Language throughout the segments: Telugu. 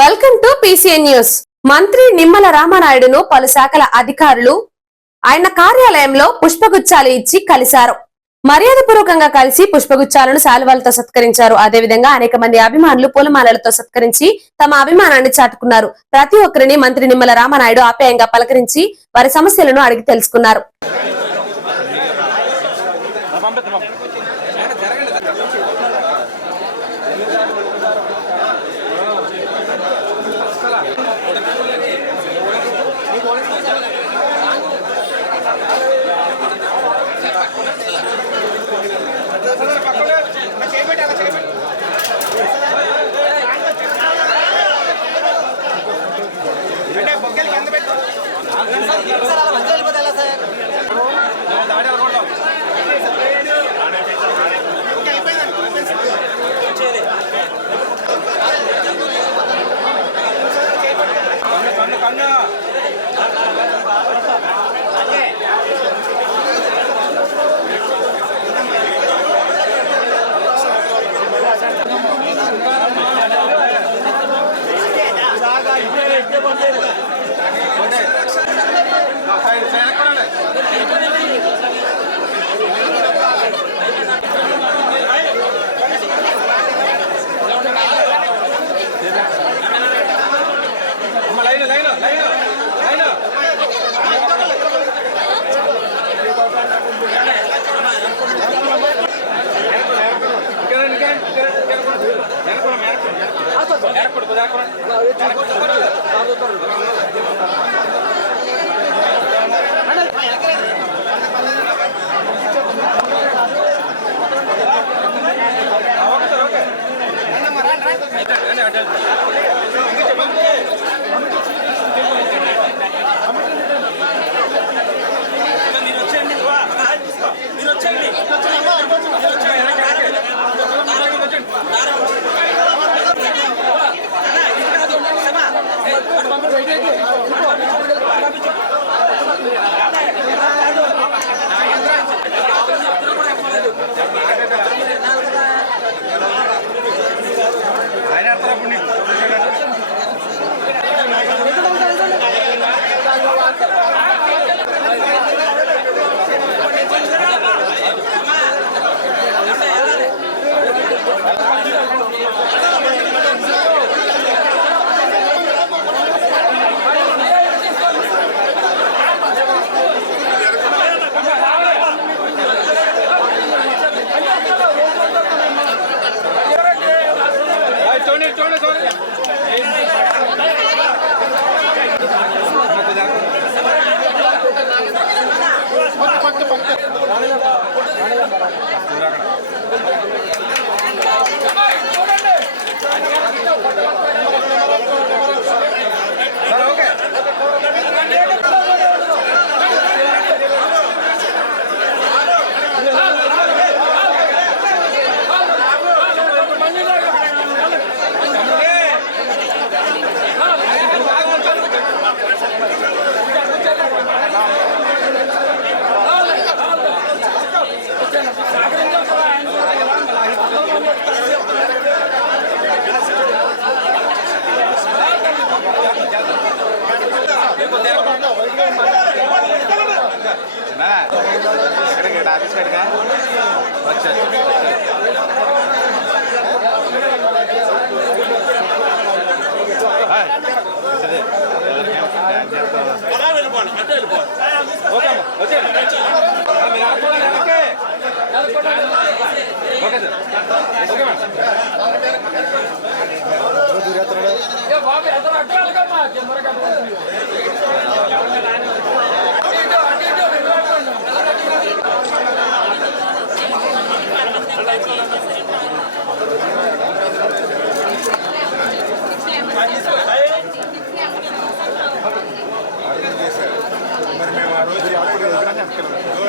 Welcome to PCN news. మంత్రి నిమ్మల రామానాయుడును పలు శాఖల అధికారులు ఆయన కార్యాలయంలో పుష్పగుచ్చాలు ఇచ్చి కలిశారు. మర్యాదపూర్వకంగా కలిసి పుష్పగుచ్చాలను శాలువాలతో సత్కరించారు. అదేవిధంగా అనేక మంది అభిమానులు పూలమాలలతో సత్కరించి తమ అభిమానాన్ని చాటుకున్నారు. ప్రతి ఒక్కరిని మంత్రి నిమ్మల రామానాయుడు ఆప్యాయంగా పలకరించి వారి సమస్యలను అడిగి తెలుసుకున్నారు.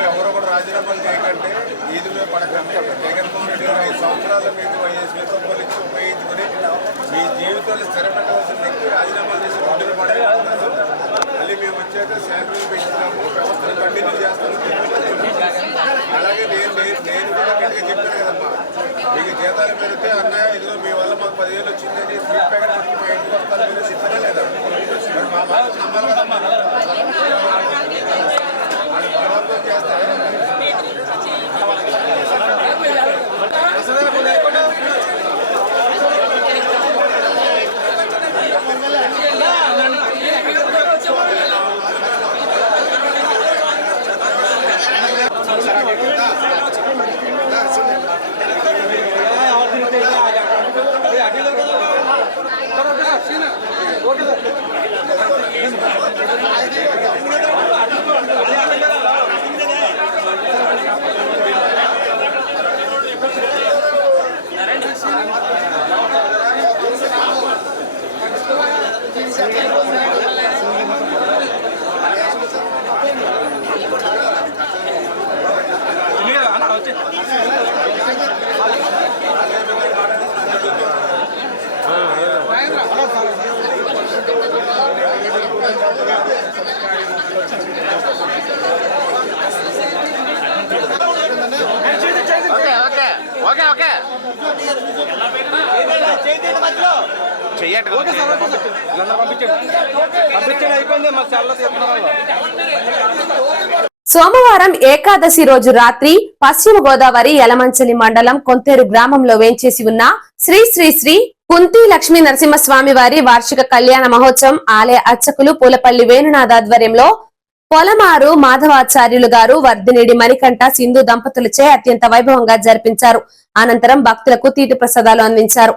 ఎవరో కూడా రాజీనామాలు చేయకంటే ఈదులో పడకండి. జగన్మోహన్ రెడ్డి గారు 5 సంవత్సరాల మీకు స్వేతంపలిచ్చి ఉపయోగించుకుని మీ జీవితాలు స్థిరపెట్టవలసిన వ్యక్తి రాజీనామాలు చేసి ఒడ్డున పడేస్తున్నారు. మళ్ళీ మేము వచ్చాక శాలరీలు పెంచుతాము, వ్యవస్థను కంటిన్యూ చేస్తాము. అలాగే నేను కూడా గట్టిగా చెప్పాను కదమ్మా, మీకు జీతాలు పెరిగితే అన్నయ్య ఇదిగో మీ వల్ల మాకు 10,000 వచ్చిందని స్వీట్ ప్యాకెట్ పట్టుకుని మా ఇంటికి వస్తారు. సోమవారం ఏకాదశి రోజు రాత్రి పశ్చిమ గోదావరి యలమంచిలి మండలం కొంతేరు గ్రామంలో వేంచేసి ఉన్న శ్రీ శ్రీ శ్రీ కుంతి లక్ష్మీ నరసింహస్వామి వారి వార్షిక కళ్యాణ మహోత్సవం ఆలయ అర్చకులు పూలపల్లి వేణునాథ్ ఆధ్వర్యంలో పొలమారు మాధవాచార్యులు గారు వర్ధినేడి మణికంఠ సింధు దంపతులచే అత్యంత వైభవంగా జరిపించారు. అనంతరం భక్తులకు తీర్థ ప్రసాదాలు అందించారు.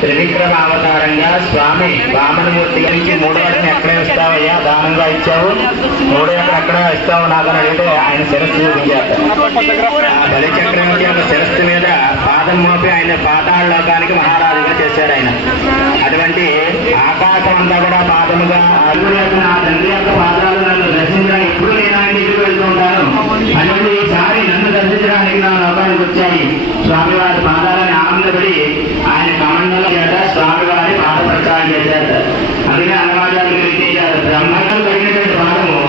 త్రివిక్రమ అవతారంగా స్వామి వామనమూర్తి గురించి 3 ఎకరం ఎక్కడే ఇస్తావయ్యా దానంగా ఇచ్చావు 3 ఎకరం ఎక్కడ ఇస్తావు నాకని అడిగితే ఆయన శిరస్సు చూపించారు. ఆ బలిచక్రవర్తి యొక్క శిరస్సు మీద పాదం మోపి ఆయన పాతాళ లోకానికి మహారాజుగా చేశారు. ఆయన అటువంటి ఆకాశం అంతా కూడా పాదముగా నా తండ్రి యొక్క పాదాలు నన్ను దర్శించగా ఎప్పుడు నేను ఆయన ఇంటికి వెళ్తుంటాను అటువంటి ఈసారి నన్ను దర్శించడానికి నా లోకానికి వచ్చాయి. స్వామివారి పాదాలని ఆనందపడి ఆయన కమండల చేత స్వామివారి పాద ప్రచారం చేశారు. అందుకే అన్నవాదాలు చేశారు. బ్రహ్మకు తగినటువంటి పాదము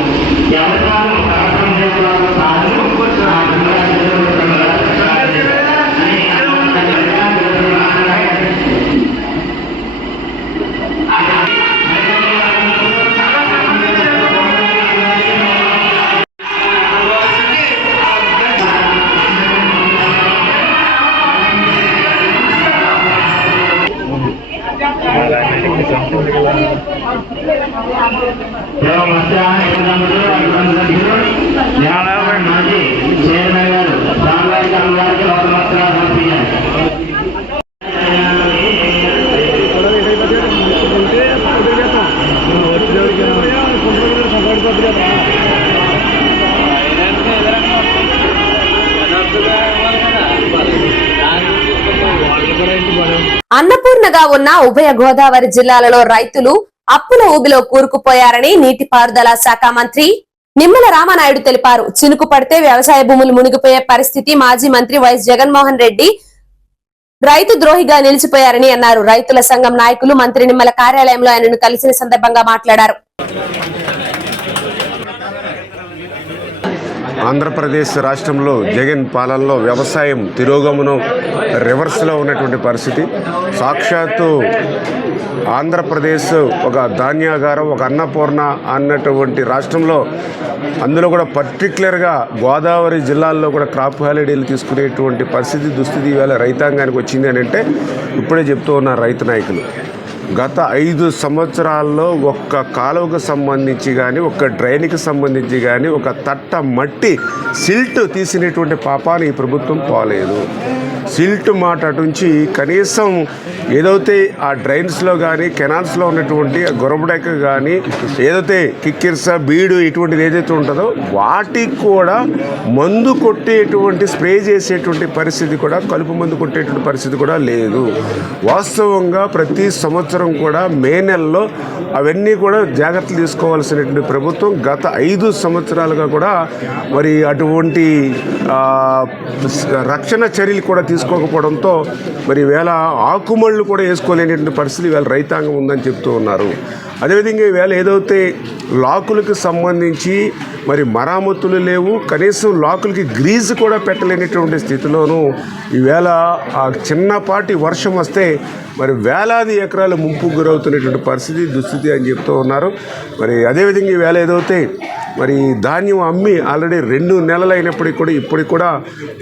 ఎవరి పాదము పరబ్రహ్మ పాదము అన్నపూర్ణగా ఉన్న ఉభయ గోదావరి జిల్లాలలో రైతులు అప్పుల ఊబిలో కూరుకుపోయారని నీటిపారుదల శాఖ మంత్రి నిమ్మల రామనాయుడు తెలిపారు. చినుకు పడితే వ్యవసాయ భూములు మునిగిపోయే పరిస్థితి మాజీ మంత్రి వైఎస్ జగన్మోహన్ రెడ్డి రైతు ద్రోహిగా నిలిచిపోయారని అన్నారు. రైతుల సంఘం నాయకులు మంత్రి నిమ్మల కార్యాలయంలో ఆయనను కలిసిన సందర్భంగా మాట్లాడారు. ఆంధ్రప్రదేశ్ రాష్ట్రంలో జగన్ పాలనలో వ్యవసాయం తిరోగమనం రివర్స్లో ఉన్నటువంటి పరిస్థితి. సాక్షాత్తు ఆంధ్రప్రదేశ్ ఒక ధాన్యాగారం, ఒక అన్నపూర్ణ అన్నటువంటి రాష్ట్రంలో, అందులో కూడా పర్టికులర్గా గోదావరి జిల్లాల్లో కూడా క్రాప్ హాలిడేలు తీసుకునేటువంటి పరిస్థితి దుస్థితి ఇవాళ రైతాంగానికి వచ్చింది అని అంటే ఇప్పుడే చెప్తూ ఉన్నారు రైతు నాయకులు. గత 5 సంవత్సరాల్లో ఒక్క కాలువకు సంబంధించి కానీ, ఒక్క డ్రైన్కి సంబంధించి కానీ, ఒక తట్ట మట్టి సిల్ట్ తీసినటువంటి పాపాన్ని ఈ ప్రభుత్వం పోలేదు. సిల్ట్ మాట నుంచి కనీసం ఏదైతే ఆ డ్రైన్స్లో కానీ కెనాల్స్లో ఉన్నటువంటి ఆ గొరబడెక్క కానీ ఏదైతే కిక్కిర్స బీడు ఇటువంటిది ఏదైతే ఉంటుందో వాటికి కూడా మందు కొట్టేటువంటి స్ప్రే చేసేటువంటి పరిస్థితి కూడా, కలుపు మందు కొట్టేటువంటి పరిస్థితి కూడా లేదు. వాస్తవంగా ప్రతి సంవత్సరం కూడా మే నెలలో అవన్నీ కూడా జాగ్రత్తలు తీసుకోవాల్సినటువంటి ప్రభుత్వం గత 5 సంవత్సరాలుగా కూడా మరి అటువంటి రక్షణ చర్యలు కూడా తీసుకోకపోవడంతో మరి వేళ ఆకుమళ్ళు కూడా వేసుకోలేనటువంటి పరిస్థితి వేళ రైతాంగం ఉందని చెప్తూ ఉన్నారు. అదేవిధంగా ఈవేళ ఏదైతే లాకులకు సంబంధించి మరి మరామతులు లేవు, కనీసం లాకులకి గ్రీజ్ కూడా పెట్టలేనటువంటి స్థితిలోనూ ఈవేళ ఆ చిన్నపాటి వర్షం వస్తే మరి వేలాది ఎకరాలు ముంపుకు గురవుతున్నటువంటి పరిస్థితి దుస్థితి అని చెప్తూ ఉన్నారు. మరి అదేవిధంగా ఈవేళ ఏదైతే మరి ధాన్యం అమ్మి ఆల్రెడీ 2 నెలలు అయినప్పటికీ కూడా ఇప్పటికి కూడా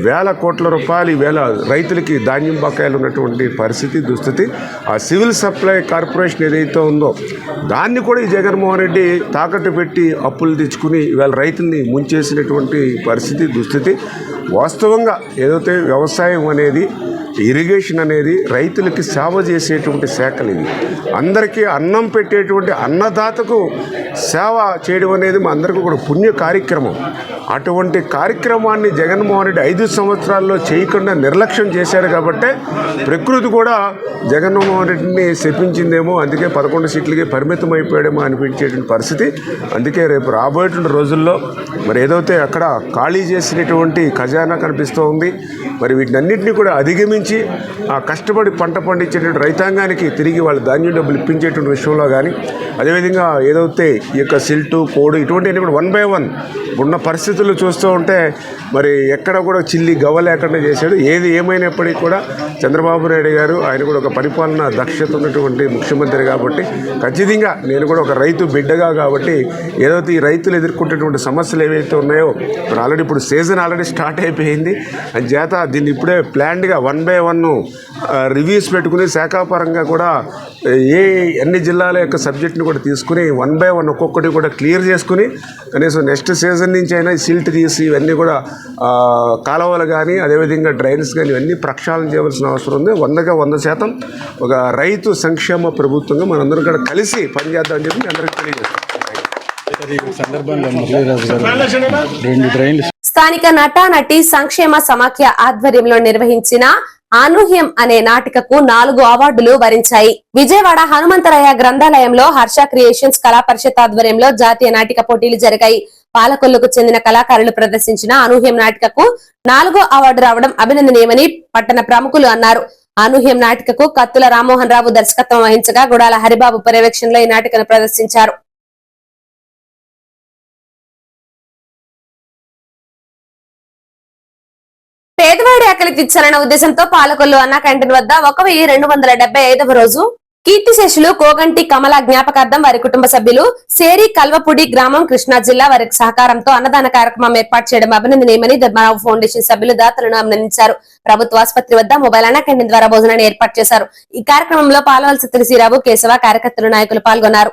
వేల కోట్ల రూపాయలు ఈవేళ రైతులకి ధాన్యం బకాయిలు ఉన్నటువంటి పరిస్థితి దుస్థితి. ఆ సివిల్ సప్లై కార్పొరేషన్ ఏదైతే ఉందో దాన్ని కూడా ఈ జగన్మోహన్ రెడ్డి తాకట్టు పెట్టి అప్పులు తెచ్చుకుని ఈవేళ రైతుల్ని ముంచేసినటువంటి పరిస్థితి దుస్థితి. వాస్తవంగా ఏదైతే వ్యవసాయం అనేది, ఇరిగేషన్ అనేది రైతులకి సేవ చేసేటువంటి శాఖలు ఇవి. అందరికీ అన్నం పెట్టేటువంటి అన్నదాతకు సేవ చేయడం అనేది మా అందరికీ కూడా పుణ్య కార్యక్రమం. అటువంటి కార్యక్రమాన్ని జగన్మోహన్ రెడ్డి 5 సంవత్సరాల్లో చేయకుండా నిర్లక్ష్యం చేశారు కాబట్టి ప్రకృతి కూడా జగన్మోహన్ రెడ్డిని శపించిందేమో, అందుకే 11 సీట్లకి పరిమితం అయిపోయాడేమో అనిపించేటువంటి పరిస్థితి. అందుకే రేపు రాబోయేటువంటి రోజుల్లో మరి ఏదైతే అక్కడ ఖాళీ చేసినటువంటి ఖజానా కనిపిస్తూ ఉంది, మరి వీటినన్నింటినీ కూడా అధిగమించి ఆ కష్టపడి పంట పండించేటువంటి రైతాంగానికి తిరిగి వాళ్ళ ధాన్యం డబ్బులు ఇప్పించేటువంటి విషయంలో కానీ, అదేవిధంగా ఏదైతే ఈ యొక్క సిల్టు కోడు ఇటువంటివన్నీ కూడా 1 by 1 ఉన్న పరిస్థితులు చూస్తూ ఉంటే మరి ఎక్కడ కూడా చిల్లి గవ్వ లేకుండా చేశాడు. ఏది ఏమైనప్పటికీ కూడా చంద్రబాబు నాయుడు గారు ఆయన కూడా ఒక పరిపాలన దక్షత ఉన్నటువంటి ముఖ్యమంత్రి కాబట్టి ఖచ్చితంగా నేను కూడా ఒక రైతు బిడ్డగా కాబట్టి ఏదైతే ఈ రైతులు ఎదుర్కొంటున్నటువంటి సమస్యలు ఏవైతే ఉన్నాయో ఆల్రెడీ ఇప్పుడు సీజన్ ఆల్రెడీ స్టార్ట్ అయిపోయింది. అని చేత దీన్ని ఇప్పుడే ప్లాన్డ్గా 1 by 1 రివ్యూస్ పెట్టుకుని శాఖాపరంగా కూడా అన్ని జిల్లాల యొక్క సబ్జెక్ట్ని కూడా తీసుకుని 1 by 1 ఒక్కొక్కటి కూడా క్లియర్ చేసుకుని కనీసం నెక్స్ట్ సీజన్ నుంచి అయినా సిల్ట్ తీసి ఇవన్నీ కూడా కాలువలు కానీ అదేవిధంగా డ్రైన్స్ కానీ ఇవన్నీ ప్రక్షాళన చేయవలసిన అవసరం ఉంది. 100% ఒక రైతు సంక్షేమ ప్రభుత్వంగా మనందరం కూడా కలిసి పనిచేద్దామని చెప్పి అందరికీ తెలియజేస్తాం. స్థానిక నటానటి సంక్షేమ సమాఖ్య ఆధ్వర్యంలో నిర్వహించిన అనూహ్యం అనే నాటికకు 4 అవార్డులు వరించాయి. విజయవాడ హనుమంతరాయ గ్రంథాలయంలో హర్ష క్రియేషన్స్ కళా పరిషత్ ఆధ్వర్యంలో జాతీయ నాటిక పోటీలు జరిగాయి. పాలకొల్లుకు చెందిన కళాకారులు ప్రదర్శించిన అనూహ్యం నాటికకు 4వ అవార్డు రావడం అభినందనీయమని పట్టణ ప్రముఖులు అన్నారు. అనూహ్యం నాటికకు కత్తుల రామ్మోహన్ రావు దర్శకత్వం వహించగా గుడాల హరిబాబు పర్యవేక్షణలో ఈ నాటికను ప్రదర్శించారు. పేదవాడి ఆకలి తీర్చాలన్న ఉద్దేశంతో పాలకొల్లు అన్న క్యాంటీన్ వద్ద 1275వ రోజు కీర్తిశేషులు కోగంటి కమల జ్ఞాపకార్థం వారి కుటుంబ సభ్యులు సేరి కల్వపూడి గ్రామం కృష్ణా జిల్లా వారి సహకారంతో అన్నదాన కార్యక్రమం ఏర్పాటు చేయడం అభినందనీయమని ధర్మారావు ఫౌండేషన్ సభ్యులు దాతలను అభినందించారు. ప్రభుత్వ ఆసుపత్రి వద్ద మొబైల్ అన్న క్యాంటీన్ ద్వారా భోజనాన్ని ఏర్పాటు చేశారు. ఈ కార్యక్రమంలో పాలవలస తులసిరావు, కేశవ, కార్యకర్తలు, నాయకులు పాల్గొన్నారు.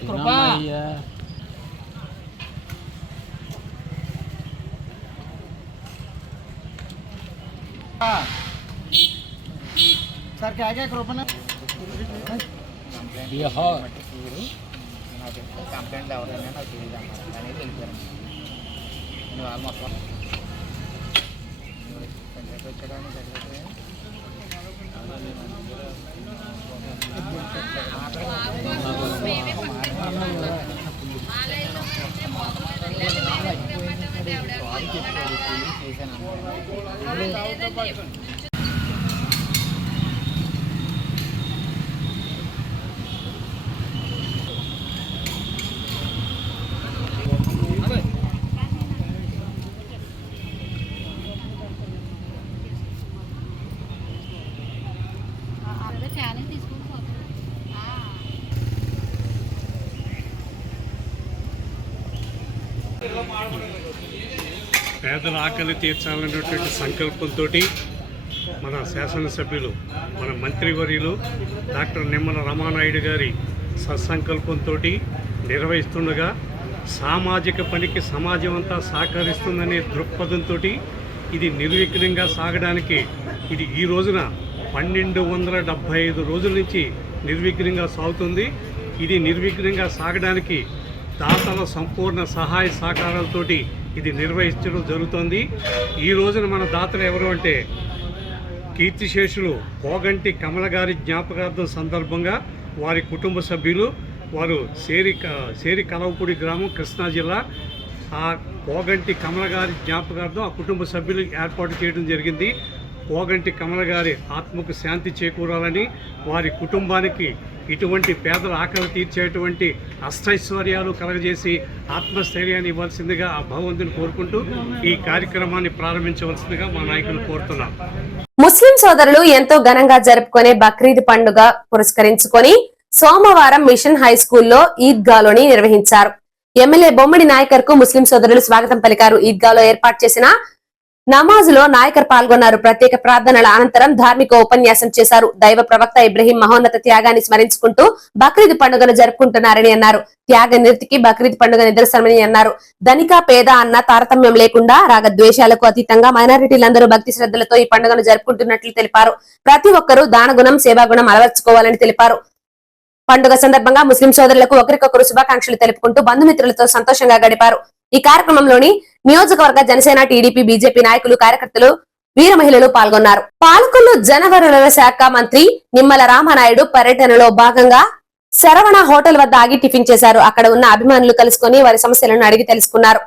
కృపా सर क्या क्या कृपा ने కంప్లైంట్ ఎవరైనా నాకు తెలియదు అన్నమాట అనేది వెళ్ళిపోయాను నేను వాళ్ళు మొత్తం పంచాయతీ వచ్చాడని చదివితే పేదల ఆకలి తీర్చాలనేటువంటి సంకల్పంతో మన శాసనసభ్యులు మన మంత్రివర్యులు డాక్టర్ నిమ్మల రామానాయుడు గారి సత్సంకల్పంతో నిర్వహిస్తుండగా సామాజిక పనికి సమాజం అంతా సహకరిస్తుందనే దృక్పథంతో ఇది నిర్విఘ్నంగా సాగడానికి ఇది ఈ రోజున 1275 రోజుల నుంచి నిర్విఘ్నంగా సాగుతుంది. ఇది నిర్విఘ్నంగా సాగడానికి దాతల సంపూర్ణ సహాయ సహకారాలతోటి ఇది నిర్వహించడం జరుగుతుంది. ఈ రోజున మన దాతలు ఎవరు అంటే కీర్తిశేషులు పోగంటి కమల గారి జ్ఞాపకార్థం సందర్భంగా వారి కుటుంబ సభ్యులు వారు సేరి కలవపూడి గ్రామం కృష్ణా జిల్లా ఆ పోగంటి కమల గారి జ్ఞాపకార్థం ఆ కుటుంబ సభ్యులు ఏర్పాటు చేయడం జరిగింది. ఓగంటి కమల గారి ఆత్మకు శాంతి చేకూరాలని, వారి కుటుంబానికి ఇటువంటి పేదల ఆకలి తీర్చేటువంటి అష్టైశ్వర్యాలు కలగజేసి ఆత్మస్థైర్యాన్ని ఇవ్వాల్సిందిగా ఆ భగవంతుని కోరుకుంటూ ఈ కార్యక్రమాన్ని ప్రారంభించవలసిందిగా మా నాయకులు కోరుతున్నాం. ముస్లిం సోదరులు ఎంతో ఘనంగా జరుపుకునే బక్రీద్ పండుగ పురస్కరించుకొని సోమవారం మిషన్ హై స్కూల్లో ఈద్గాలోని నిర్వహించారు. ఎమ్మెల్యే బొమ్మడి నాయకర్ కు ముస్లిం సోదరులు స్వాగతం పలికారు. ఈద్గాలో ఏర్పాటు చేసిన నమాజులో నాయకర్ పాల్గొన్నారు. ప్రత్యేక ప్రార్థనల అనంతరం ధార్మిక ఉపన్యాసం చేశారు. దైవ ప్రవక్త ఇబ్రహీం మహోన్నత త్యాగాన్ని స్మరించుకుంటూ బక్రీద్ పండుగను జరుపుకుంటున్నారని అన్నారు. త్యాగ నిరతికి బక్రీద్ పండుగ నిదర్శనమని అన్నారు. ధనిక పేద అన్న తారతమ్యం లేకుండా రాగద్వేషాలకు అతీతంగా మైనారిటీలందరూ భక్తి శ్రద్ధలతో ఈ పండుగను జరుపుకుంటున్నట్లు తెలిపారు. ప్రతి ఒక్కరూ దానగుణం సేవాగుణం అలవర్చుకోవాలని తెలిపారు. పండుగ సందర్భంగా ముస్లిం సోదరులకు ఒకరికొకరు శుభాకాంక్షలు తెలుపుకుంటూ బంధుమిత్రులతో సంతోషంగా గడిపారు. ఈ కార్యక్రమంలోని నియోజకవర్గ జనసేన, టీడీపీ, బీజేపీ నాయకులు, కార్యకర్తలు, వీర మహిళలు పాల్గొన్నారు. పాలకొల్లు జనవరుల శాఖ మంత్రి నిమ్మల రామానాయుడు పర్యటనలో భాగంగా శరవణ హోటల్ వద్ద ఆగి టిఫిన్ చేశారు. అక్కడ ఉన్న అభిమానులు కలుసుకొని వారి సమస్యలను అడిగి తెలుసుకున్నారు.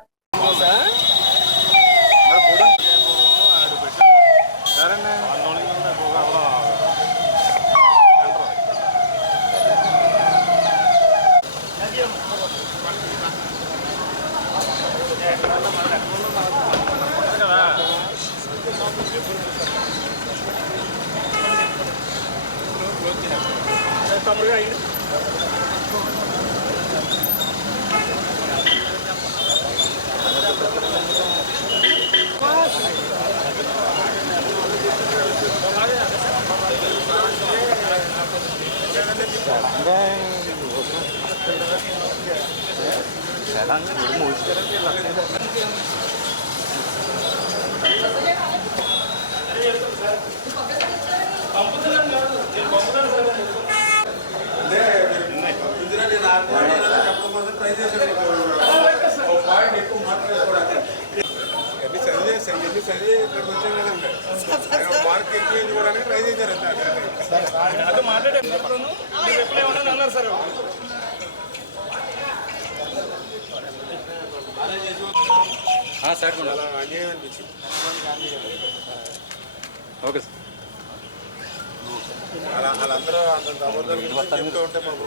వాళ్ళందరూ అంత అబద్ధాలు చెప్తూ ఉంటే మాకు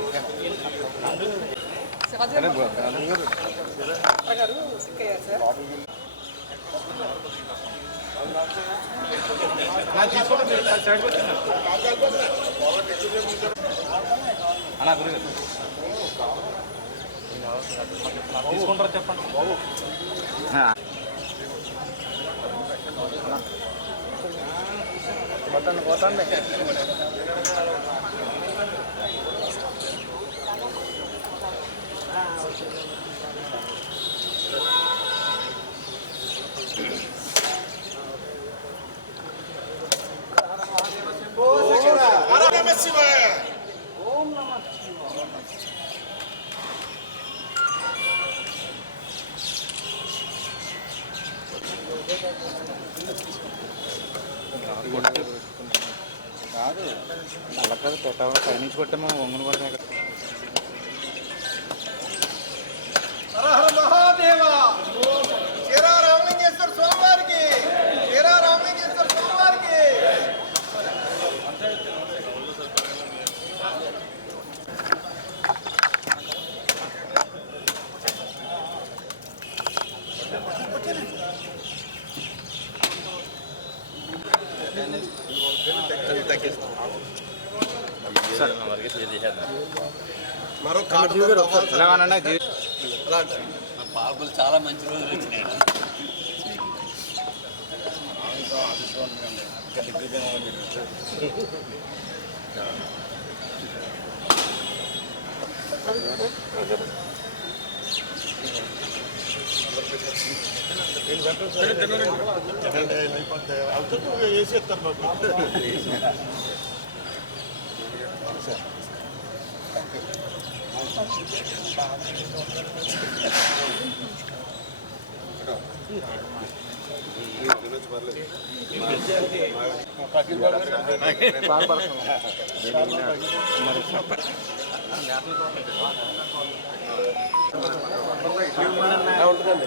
తీసుకుంటారా చెప్పండి బాబు. పోతాను కాదు అలా కాదు పెట్టాలి పైనుంచి కొట్టాము ఒంగుని కొట్టాము ఇక్కడ. పాపలు చాలా మంచి రోజులు వచ్చినాయి. ఉంటుందండి.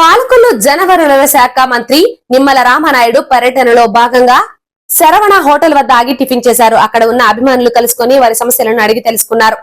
పాలకొల్లు జనవరుల శాఖ మంత్రి నిమ్మల రామనాయుడు పర్యటనలో భాగంగా శరవణ హోటల్ వద్ద ఆగి టిఫిన్ చేశారు. అక్కడ ఉన్న అభిమానులు కలుసుకుని వారి సమస్యలను అడిగి తెలుసుకున్నారు.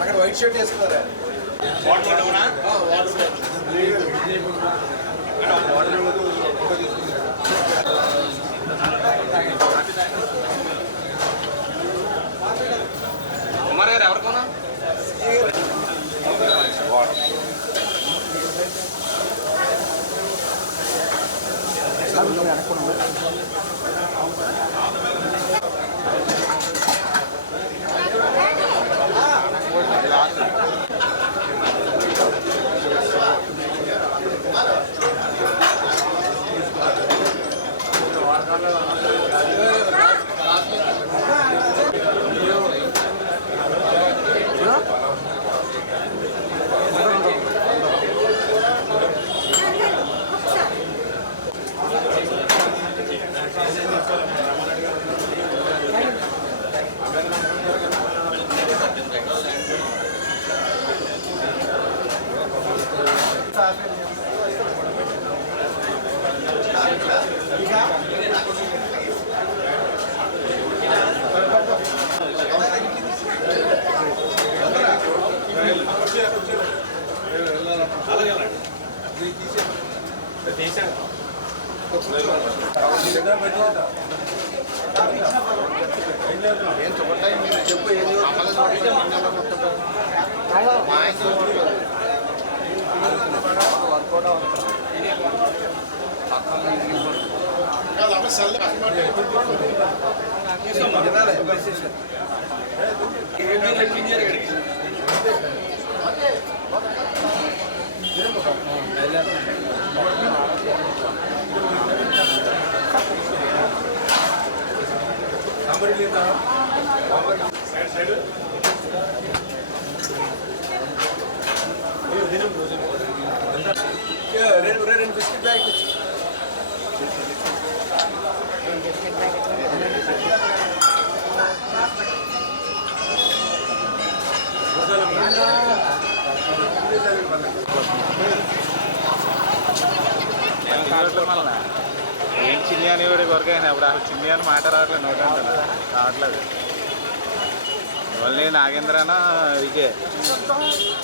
అక్కడ వైట్ షర్ట్ వేసుకున్నారా? కుమార్ గారు ఎవరికోనా చెప్పు ఏది రెండు బిస్కెట్ ప్యాకెట్ ఏం చిన్ని అని కొరకైనా ఇప్పుడు అసలు చిన్ని అని మాట రావట్లేదు నోట రావట్లేదు. ఓన్లీ నాగేంద్రనా విజయ్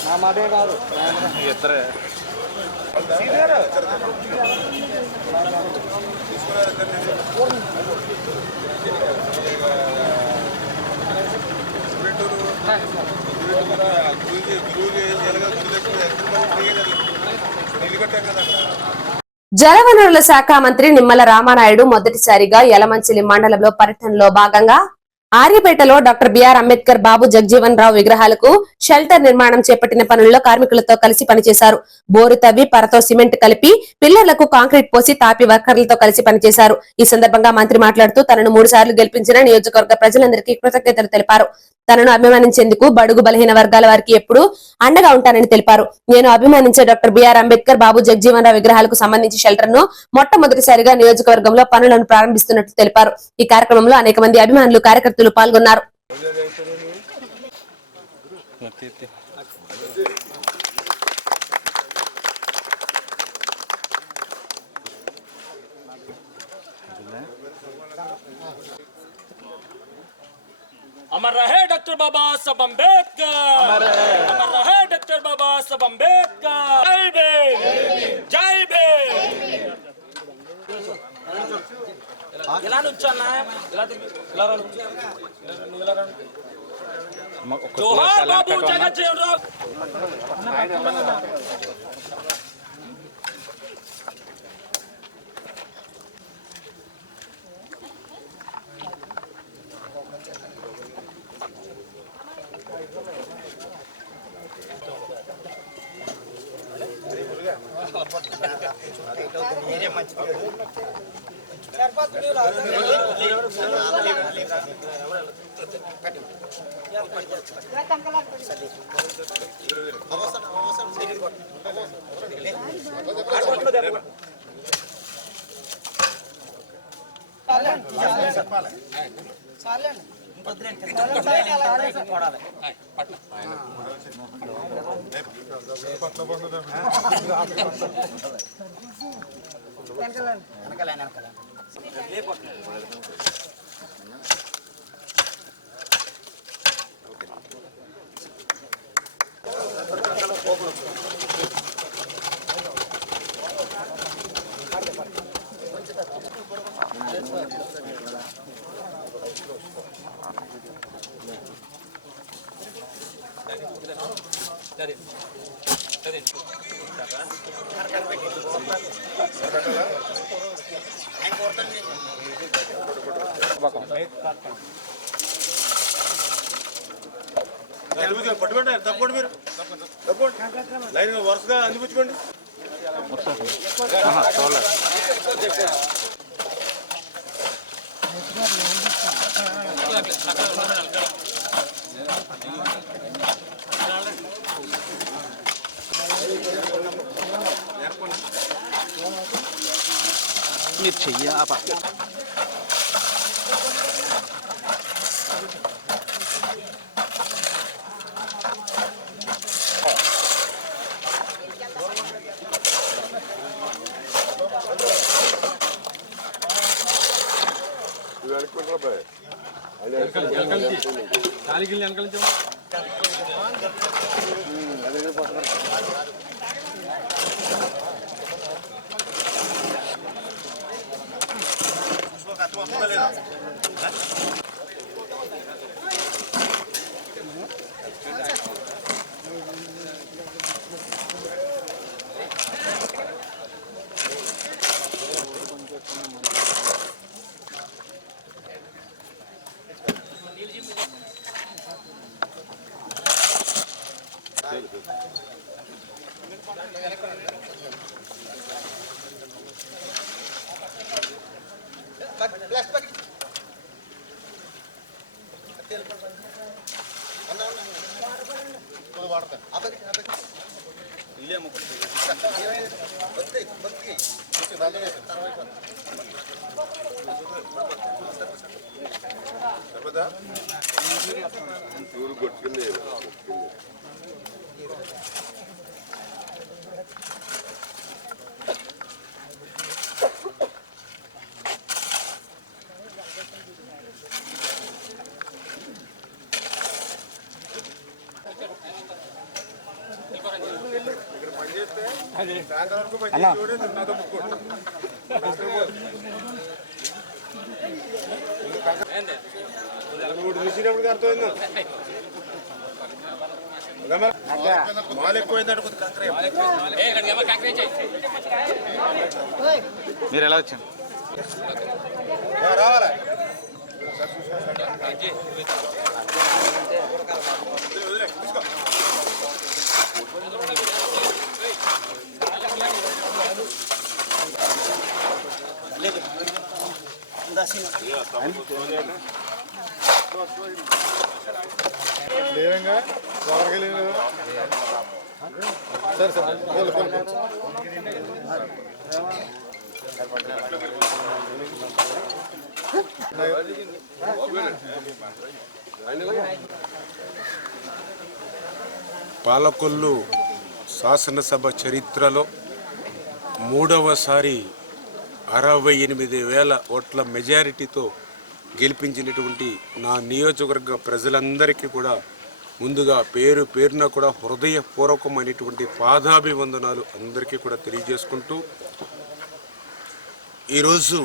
నా మాటే కాదు ఇద్దరే. జలవనరుల శాఖ మంత్రి నిమ్మల రామనాయుడు మొదటిసారిగా యలమంచిలి మండలంలో పర్యటనలో భాగంగా ఆర్యపేటలో డాక్టర్ బిఆర్ అంబేద్కర్ బాబు జగజీవన్ రావు విగ్రహాలకు షెల్టర్ నిర్మాణం చేపట్టిన పనుల్లో కార్మికులతో కలిసి పనిచేశారు. బోరు తవ్వి పరతో సిమెంట్ కలిపి పిల్లర్లకు కాంక్రీట్ పోసి తాపి వర్కర్లతో కలిసి పనిచేశారు. ఈ సందర్భంగా మంత్రి మాట్లాడుతూ తనను 3 సార్లు గెలిపించిన నియోజకవర్గ ప్రజలందరికీ కృతజ్ఞతలు తెలిపారు. తనను అభిమానించేందుకు బడుగు బలహీన వర్గాల వారికి ఎప్పుడూ అండగా ఉంటానని తెలిపారు. నేను అభిమానించే డాక్టర్ బిఆర్ అంబేద్కర్ బాబు జగజీవన్ రావు విగ్రహాలకు సంబంధించి షెల్టర్ ను మొట్టమొదటిసారిగా నియోజకవర్గంలో పనులను ప్రారంభిస్తున్నట్లు తెలిపారు. ఈ కార్యక్రమంలో అనేక మంది అభిమానులు కార్యకర్తలు పాల్గొన్నారు. अमर रहे डॉक्टर बाबा साहब अम्बेडकर, अमर रहे डॉक्टर డాక్టర్ బాబాసాహెబ్ అంబేద్కర్. జై భీమ్, జై భీమ్. ఇలా నుంచన్నా, జోహార్ బాబు జగజ్జీవన్ రామ్. పట్టుకోండి, తప్పకుండా మీరు తప్పకుండా లైన్ వరుసగా అందిపుచ్చుకోండి. మీరు చెయ్య సాయంత్రం వరకు పనిచేసి నాతో ముక్కోండి. చూసినప్పుడు అర్థమైందా మాలు ఎక్కువైందంటే మీరు ఎలా వచ్చారు? రావాలా లేదంగా లేదు సరే సార్ పాలకొల్లు శాసనసభ చరిత్రలో మూడవసారి 68,000 ఓట్ల మెజారిటీతో గెలిపించినటువంటి నా నియోజకవర్గ ప్రజలందరికీ కూడా ముందుగా పేరు పేరున కూడా హృదయపూర్వకమైనటువంటి పాదాభివందనాలు అందరికీ కూడా తెలియజేసుకుంటూ ఈరోజు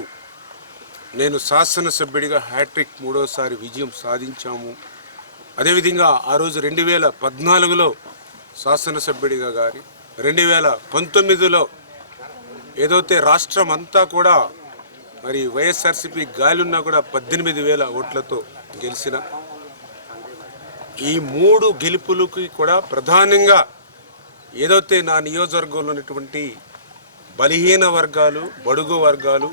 నేను శాసనసభ్యుడిగా హ్యాట్రిక్ 3వసారి విజయం సాధించాము. అదేవిధంగా ఆ రోజు 2014లో శాసనసభ్యుడిగా కానీ 2019లో ఏదైతే రాష్ట్రం అంతా కూడా మరి వైఎస్ఆర్సీపీ గాలున్నా కూడా 18,000 ఓట్లతో గెలిచిన ఈ 3 గెలుపులకి కూడా ప్రధానంగా ఏదైతే నా నియోజకవర్గంలో ఉన్నటువంటి బలహీన వర్గాలు, బడుగు వర్గాలు,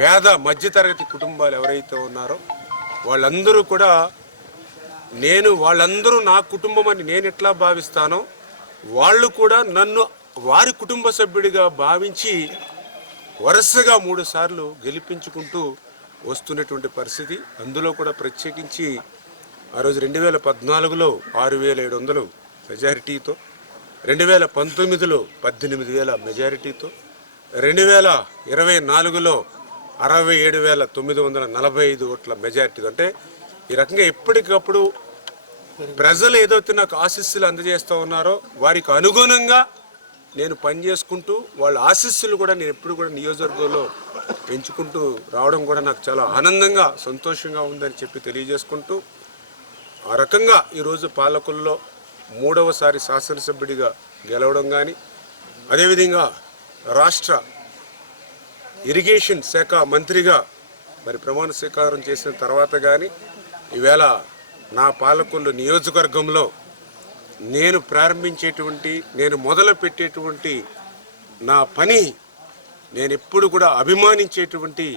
పేద మధ్యతరగతి కుటుంబాలు ఎవరైతే ఉన్నారో వాళ్ళందరూ కూడా వాళ్ళందరూ నా కుటుంబం అని నేను ఎట్లా భావిస్తానో వాళ్ళు కూడా నన్ను వారి కుటుంబ సభ్యుడిగా భావించి వరుసగా 3 సార్లు గెలిపించుకుంటూ వస్తున్నటువంటి పరిస్థితి. అందులో కూడా ప్రత్యేకించి ఆ రోజు 2014లో 6,700 మెజారిటీతో, 2019లో 18,000 మెజారిటీతో, 2024లో 67,945 ఓట్ల మెజారిటీతో. అంటే ఈ రకంగా ఎప్పటికప్పుడు ప్రజలు ఏదైతే నాకు ఆశీస్సులు అందజేస్తూ ఉన్నారో వారికి అనుగుణంగా నేను పనిచేసుకుంటూ వాళ్ళ ఆశీస్సులు కూడా నేను ఎప్పుడు కూడా నియోజకవర్గంలో పెంచుకుంటూ రావడం కూడా నాకు చాలా ఆనందంగా, సంతోషంగా ఉందని చెప్పి తెలియజేసుకుంటూ ఆ రకంగా ఈరోజు పాలకుల్లో 3వసారి శాసనసభ్యుడిగా గెలవడం కానీ, అదేవిధంగా రాష్ట్ర ఇరిగేషన్ శాఖ మంత్రిగా మరి ప్రమాణ స్వీకారం చేసిన తర్వాత కానీ ఈవేళ నా పాలకులు నియోజకవర్గంలో నేను ప్రారంభించేటువంటి, నేను మొదలు పెట్టేటువంటి నా పని నేను ఎప్పుడు కూడా అభిమానించేటువంటి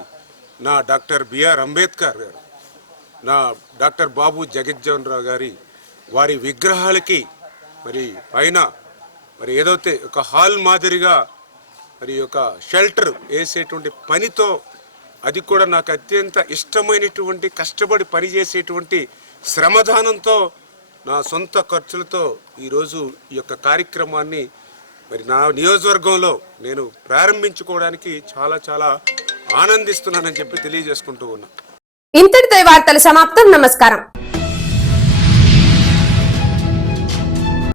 నా డాక్టర్ బిఆర్ అంబేద్కర్ గారు, నా డాక్టర్ బాబు జగజ్జీవన్ రావు గారి వారి విగ్రహాలకి మరి పైన మరి ఏదైతే ఒక హాల్ మాదిరిగా మరి ఒక షెల్టర్ వేసేటువంటి పనితో, అది కూడా నాకు అత్యంత ఇష్టమైనటువంటి కష్టపడి పనిచేసేటువంటి శ్రమదానంతో నా సొంత ఖర్చులతో ఈరోజు ఈ యొక్క కార్యక్రమాన్ని మరి నా నియోజకవర్గంలో నేను ప్రారంభించుకోవడానికి చాలా చాలా ఆనందిస్తున్నానని చెప్పి తెలియజేసుకుంటూ ఉన్నా. ఇంతటితో వార్తలు సమాప్తం. నమస్కారం.